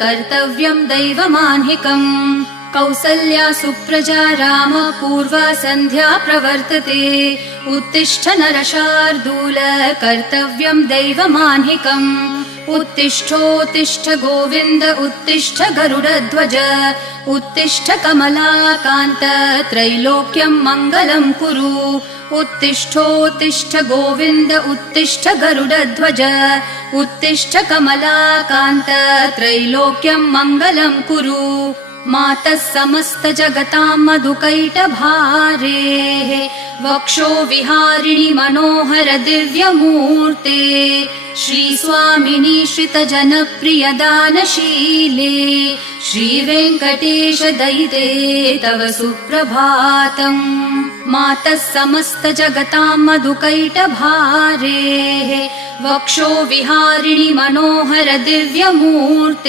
कर्तव्यं दैवमान्हिकम् कौसल्या सुप्रजा राम पूर्वा सन्ध्या प्रवर्तते उत्तिष्ठ नरशार्दूल कर्तव्यं दैवमान्हिकम् उत्तिष्ठोत्तिष्ठ गोविन्द उत्तिष्ठ गरुडध्वज उत्तिष्ठ कमलाकान्त त्रैलोक्यं मङ्गलं कुरु उत्तिष्ठोत्तिष्ठ गोविन्द उत्तिष्ठ गरुडध्वज उत्तिष्ठ कमलाकान्त त्रैलोक्यं मङ्गलं कुरु मातः समस्त जगतां मधुकैटभारेः वक्षो विहारिणि मनोहर दिव्यमूर्ते श्रीस्वामिनि श्रितजनप्रिय दानशीले श्रीवेङ्कटेश दयिते तव सुप्रभातम् मातः समस्त जगतां मधुकैटभारेः वक्षो विहारिणि मनोहर दिव्यमूर्ते